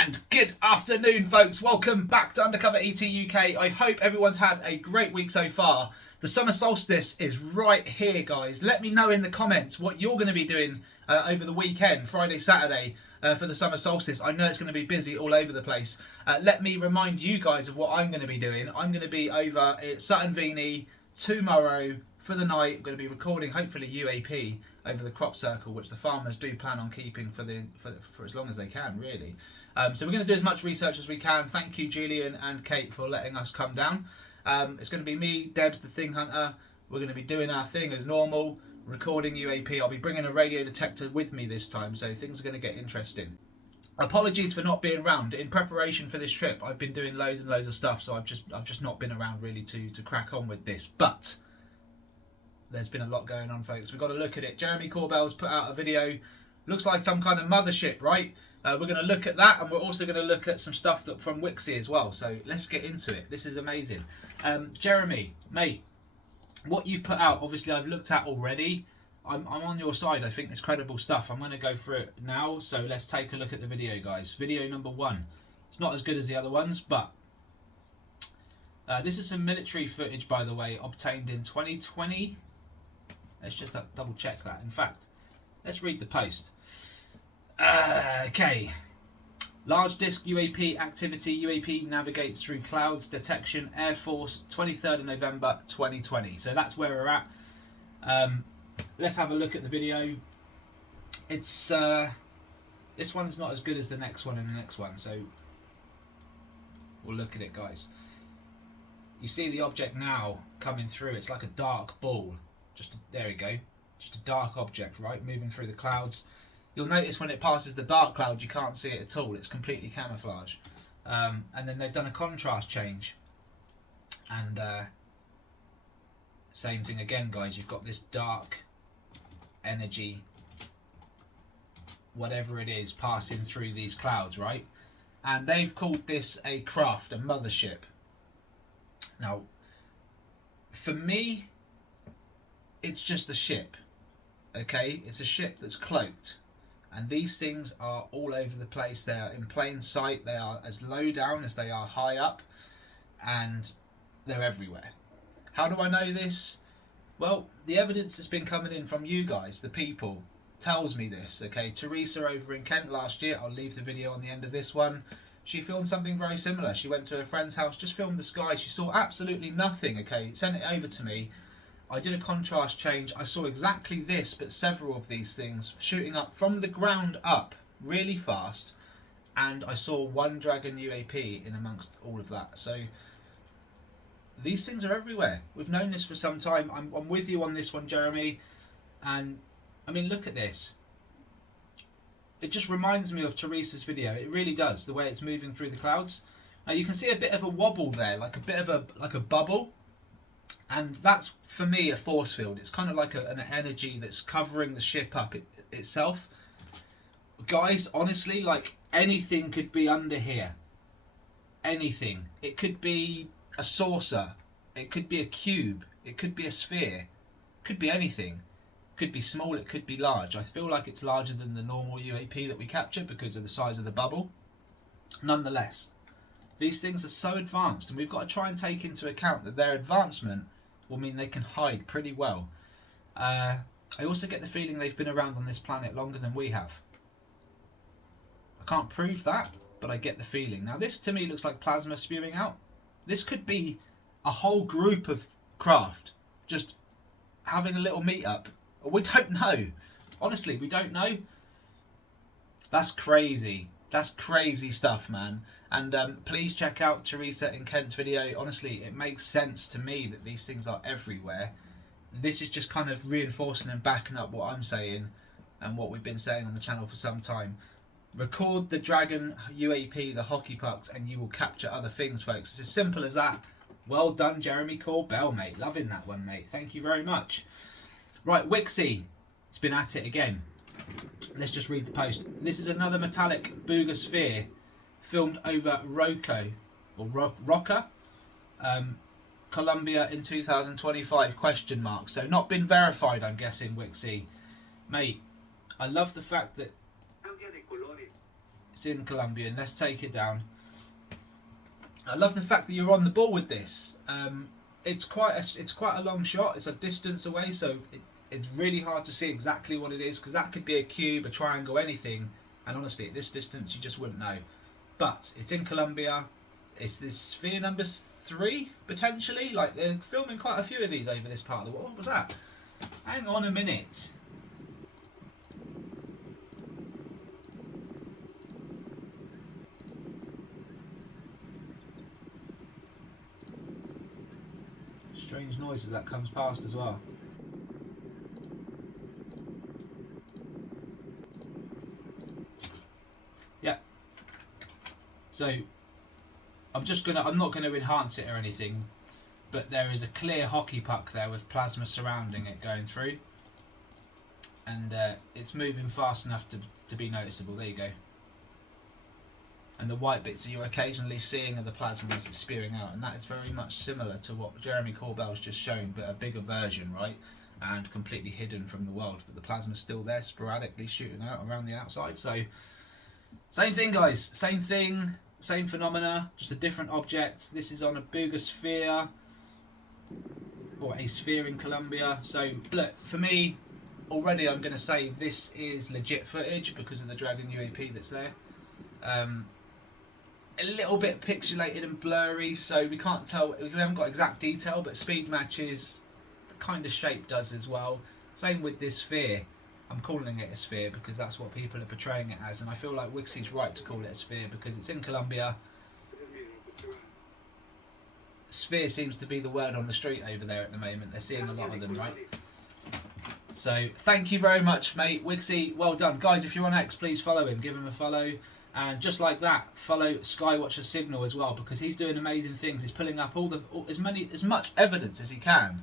And good afternoon, folks. Welcome back to UndercoverETuk UK. I hope everyone's had a great week so far. The summer solstice is right here, guys. Let me know in the comments what you're going to be doing over the weekend, Friday, Saturday, for the summer solstice. I know it's going to be busy all over the place. Let me remind you guys of what I'm going to be doing. I'm going to be over at Sutton tomorrow for the night. I'm going to be recording, hopefully, UAP over the crop circle, which the farmers do plan on keeping for as long as they can, really. So we're going to do as much research as we can. Thank you, Julian and Kate, for letting us come down. It's going to be me, Debs, the Thing Hunter. We're going to be doing our thing as normal, recording UAP. I'll be bringing a radio detector with me this time, so things are going to get interesting. Apologies for not being around. In preparation for this trip, I've been doing loads and loads of stuff, so I've just not been around really to crack on with this. But there's been a lot going on, folks. We've got to look at it. Jeremy Corbell's put out a video. Looks like some kind of mothership, right? We're going to look at that, and we're also going to look at some stuff from Wixie as well. So let's get into it. This is amazing. Jeremy, mate, what you've put out, obviously I've looked at already. I'm on your side. I think it's credible stuff. I'm going to go through it now. So let's take a look at the video, guys. Video number 1. It's not as good as the other ones, but this is some military footage, by the way, obtained in 2020. Let's just double check that. In fact, let's read the post. Okay. Large disk UAP activity. UAP navigates through clouds. Detection. Air Force. 23rd of November 2020. So that's where we're at. Let's have a look at the video. It's this one's not as good as the next one and the next one. So we'll look at it, guys. You see the object now coming through. It's like a dark ball. There we go. Just a dark object, right? Moving through the clouds. You'll notice when it passes the dark cloud, you can't see it at all. It's completely camouflage. And then they've done a contrast change. And same thing again, guys. You've got this dark energy, whatever it is, passing through these clouds, right? And they've called this a craft, a mothership. Now, for me, it's just a ship. Okay? It's a ship that's cloaked. And these things are all over the place. They are in plain sight. They are as low down as they are high up. And they're everywhere. How do I know this? Well, the evidence that's been coming in from you guys, the people, tells me this. Okay, Teresa over in Kent last year, I'll leave the video on the end of this one. She filmed something very similar. She went to a friend's house, just filmed the sky. She saw absolutely nothing. Okay, sent it over to me. I did a contrast change. I saw exactly this, but several of these things shooting up from the ground up really fast. And I saw one Dragon UAP in amongst all of that. So these things are everywhere. We've known this for some time. I'm with you on this one, Jeremy. And I mean, look at this. It just reminds me of Teresa's video. It really does, the way it's moving through the clouds. Now you can see a bit of a wobble there, like a bubble. And that's, for me, a force field. It's kind of like an energy that's covering the ship up itself. Guys, honestly, like, anything could be under here. Anything. It could be a saucer. It could be a cube. It could be a sphere. It could be anything. It could be small. It could be large. I feel like it's larger than the normal UAP that we capture because of the size of the bubble. Nonetheless, these things are so advanced, and we've got to try and take into account that their advancement will mean they can hide pretty well. I also get the feeling they've been around on this planet longer than we have. I can't prove that, but I get the feeling. Now this to me looks like plasma spewing out. This could be a whole group of craft just having a little meet up. We don't know. Honestly, we don't know. That's crazy. That's crazy stuff, man. And please check out Teresa in Kent's video. Honestly, it makes sense to me that these things are everywhere. This is just kind of reinforcing and backing up what I'm saying and what we've been saying on the channel for some time. Record the Dragon UAP, the hockey pucks, and you will capture other things, folks. It's as simple as that. Well done, Jeremy Corbell, mate. Loving that one, mate. Thank you very much. Right, Wixie. It's been at it again. Let's just read the post. This is another metallic BUGA sphere filmed over Rocca, Colombia in 2025, ? So not been verified, I'm guessing, Wixie. Mate, I love the fact that It's in Colombia, and let's take it down. I love the fact that you're on the ball with this. It's quite a long shot. It's a distance away, so it's really hard to see exactly what it is, because that could be a cube, a triangle, anything. And honestly, at this distance, you just wouldn't know. But it's in Colombia. It's this sphere number 3, potentially. Like, they're filming quite a few of these over this part of the world. What was that? Hang on a minute. Strange noises that comes past as well. Yeah. So I'm not gonna enhance it or anything, but there is a clear hockey puck there with plasma surrounding it going through, and it's moving fast enough to be noticeable. There you go. And the white bits that you're occasionally seeing are the plasma as it's spewing out, and that is very much similar to what Jeremy Corbell's just shown, but a bigger version, right? And completely hidden from the world, but the plasma's still there, sporadically shooting out around the outside. So, same thing, guys. Same thing, same phenomena, just a different object. This is on a BUGA sphere, or a sphere in Colombia. So, look, for me, already I'm going to say this is legit footage because of the Dragon UAP that's there. A little bit pixelated and blurry, so we can't tell, we haven't got exact detail, but speed matches, the kind of shape does as well. Same with this sphere. I'm calling it a sphere because that's what people are portraying it as, and I feel like Wixie's right to call it a sphere because it's in Colombia. Sphere seems to be the word on the street over there at the moment. They're seeing a lot of them, right? So thank you very much, mate. Wixie, well done. Guys, if you're on X, please follow him. Give him a follow. And just like that, follow Skywatcher Signal as well, because he's doing amazing things. He's pulling up as much evidence as he can,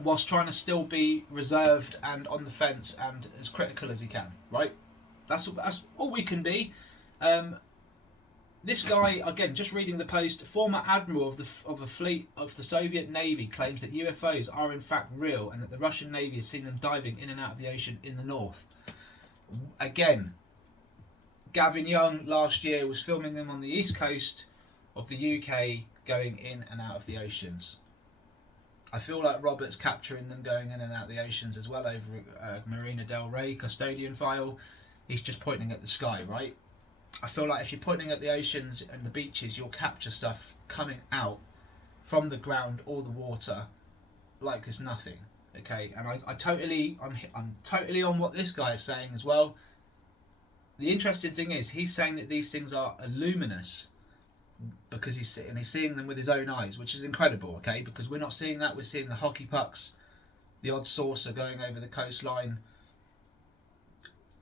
whilst trying to still be reserved and on the fence and as critical as he can. Right? That's all we can be. This guy, again, just reading the post, former admiral of a fleet of the Soviet Navy, claims that UFOs are in fact real and that the Russian Navy has seen them diving in and out of the ocean in the north. Again, Gavin Young last year was filming them on the east coast of the UK going in and out of the oceans. I feel like Robert's capturing them going in and out of the oceans as well over Marina del Rey, custodian file. He's just pointing at the sky, right? I feel like if you're pointing at the oceans and the beaches, you'll capture stuff coming out from the ground or the water like there's nothing. Okay, and I'm totally on what this guy is saying as well. The interesting thing is, he's saying that these things are luminous because he's seeing them with his own eyes, which is incredible, okay? Because we're not seeing that. We're seeing the hockey pucks, the odd saucer going over the coastline.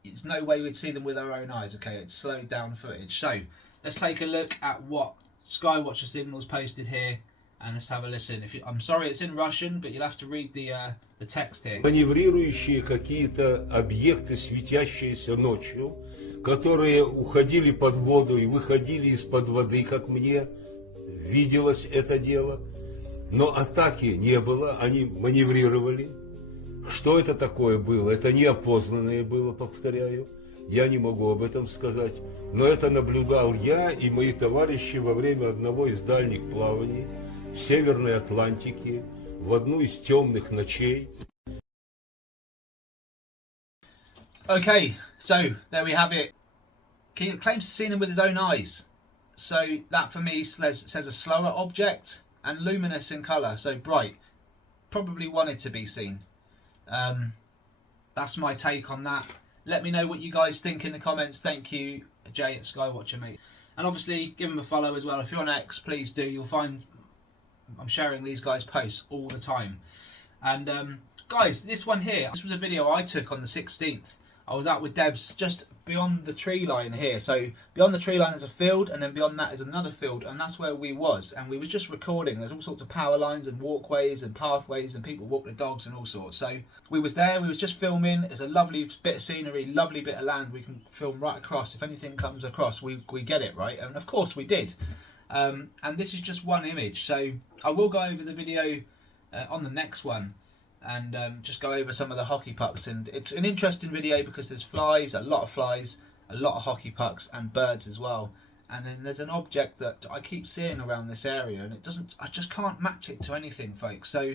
There's no way we'd see them with our own eyes, okay? It's slowed down footage. So, let's take a look at what Skywatcher Signal's posted here, and let's have a listen. I'm sorry, it's in Russian, but you'll have to read the text here. Маневрирующие какие-то объекты, светящиеся ночью, которые уходили под воду и выходили из-под воды, как мне виделось это дело. Но атаки не было, они маневрировали. Что это такое было? Это неопознанное было, повторяю. Я не могу об этом сказать. Но это наблюдал я и мои товарищи во время одного из дальних плаваний в Северной Атлантике, в одну из темных ночей. Okay, so there we have it. He claims to see them with his own eyes. So that for me says a slower object and luminous in colour, so bright. Probably wanted to be seen. That's my take on that. Let me know what you guys think in the comments. Thank you, Jay at Skywatcher, mate. And obviously, give him a follow as well. If you're on X, please do. You'll find I'm sharing these guys' posts all the time. And guys, this one here, this was a video I took on the 16th. I was out with Debs just beyond the tree line here. So beyond the tree line is a field, and then beyond that is another field, and that's where we was. And we was just recording. There's all sorts of power lines and walkways and pathways, and people walk their dogs and all sorts. So we was there, we was just filming. It's a lovely bit of scenery, lovely bit of land we can film right across. If anything comes across, we get it, right? And of course we did. And this is just one image. So I will go over the video on the next one, and just go over some of the hockey pucks. And it's an interesting video because there's flies, a lot of flies, a lot of hockey pucks and birds as well. And then there's an object that I keep seeing around this area, and I just can't match it to anything, folks. So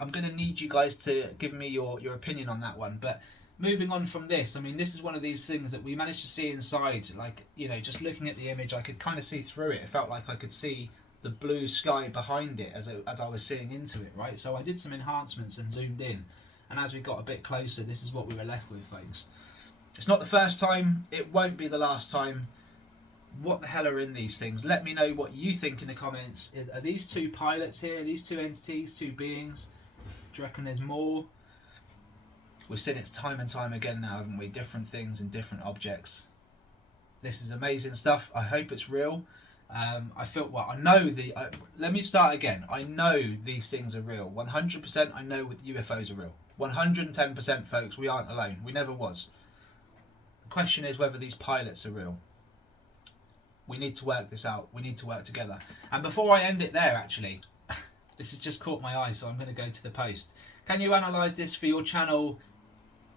I'm going to need you guys to give me your opinion on that one. But moving on from this, I mean, this is one of these things that we managed to see inside. Like, you know, just looking at the image, I could kind of see through it. It felt like I could see the blue sky behind it as I was seeing into it, right? So I did some enhancements and zoomed in, and as we got a bit closer, this is what we were left with, folks. It's not the first time, it won't be the last time. What the hell are in these things? Let me know what you think in the comments. Are these two pilots here, these two entities, two beings? Do you reckon there's more? We've seen it time and time again now, haven't we? Different things and different objects. This is amazing stuff. I hope it's real. I feel, well, I know let me start again. I know these things are real. 100% I know with UFOs are real. 110%, folks, we aren't alone. We never was. The question is whether these pilots are real. We need to work this out. We need to work together. And before I end it there, actually, this has just caught my eye, so I'm going to go to the post. Can you analyse this for your channel?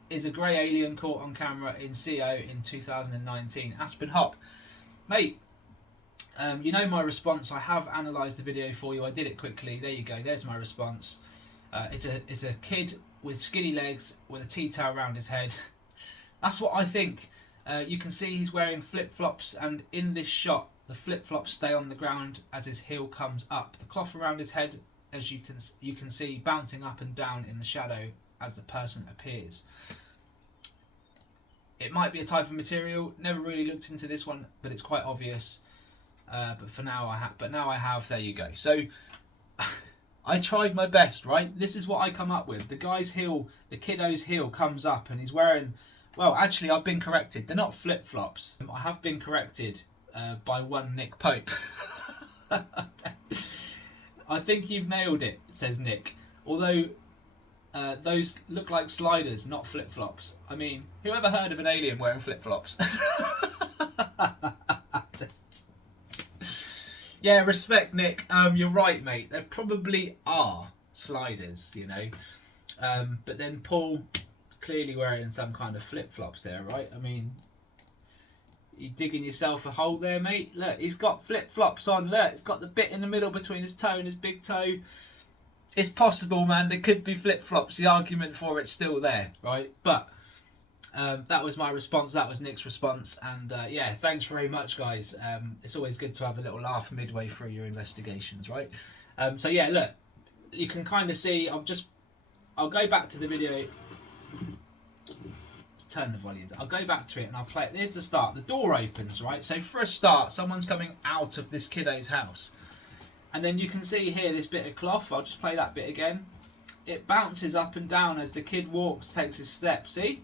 Is a grey alien caught on camera in CO in 2019? Aspen Hop. Mate, you know my response. I have analysed the video for you. I did it quickly. There you go. There's my response. It's a kid with skinny legs with a tea towel around his head. That's what I think. You can see he's wearing flip-flops, and in this shot, the flip-flops stay on the ground as his heel comes up. The cloth around his head, as you can see, bouncing up and down in the shadow as the person appears. It might be a type of material. Never really looked into this one, but it's quite obvious. But for now I have. But now I have. There you go. So I tried my best, right? This is what I come up with. The guy's heel, the kiddo's heel comes up, and he's wearing. Well, actually, I've been corrected. They're not flip-flops. I have been corrected by one Nick Pope. I think you've nailed it, says Nick. Although those look like sliders, not flip-flops. I mean, who ever heard of an alien wearing flip-flops? Yeah, respect, Nick. You're right, mate. There probably are sliders, you know. But then Paul clearly wearing some kind of flip-flops there, right? I mean, you digging yourself a hole there, mate? Look, he's got flip-flops on. Look, it's got the bit in the middle between his toe and his big toe. It's possible, man. There could be flip-flops. The argument for it's still there, right? But that was my response. That was Nick's response. And yeah, thanks very much, guys. It's always good to have a little laugh midway through your investigations, right? So yeah, look, you can kind of see. I'll go back to the video. Let's turn the volume down. I'll go back to it and I'll play it. There's the start. The door opens, right? So for a start, someone's coming out of this kiddo's house. And then you can see here this bit of cloth. I'll just play that bit again. It bounces up and down as the kid walks, takes his steps. See?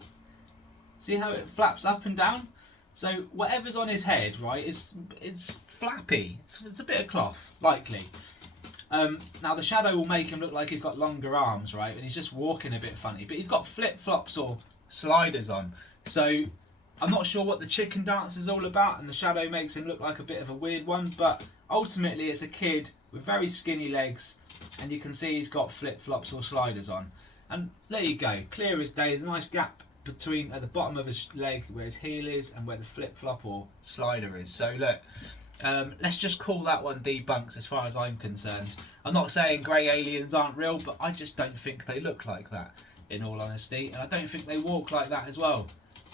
See how it flaps up and down? So whatever's on his head, right, it's flappy. It's a bit of cloth, likely. Now the shadow will make him look like he's got longer arms, right? And he's just walking a bit funny. But he's got flip-flops or sliders on. So I'm not sure what the chicken dance is all about. And the shadow makes him look like a bit of a weird one. But ultimately it's a kid with very skinny legs. And you can see he's got flip-flops or sliders on. And there you go. Clear as day. There's a nice gap between at the bottom of his leg where his heel is and where the flip-flop or slider is. So look. Let's just call that one debunked as far as I'm concerned. I'm not saying grey aliens aren't real, but I just don't think they look like that, in all honesty. And I don't think they walk like that as well.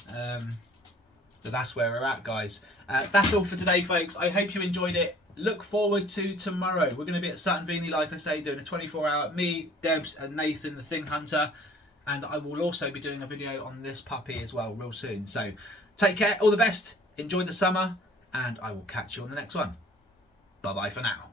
So that's where we're at, guys. That's all for today, folks. I hope you enjoyed it. Look forward to tomorrow. We're going to be at Sutton Veeney, like I say, doing a 24-hour. Me, Debs and Nathan, the Thing Hunter. And I will also be doing a video on this puppy as well real soon. So take care. All the best. Enjoy the summer. And I will catch you on the next one. Bye-bye for now.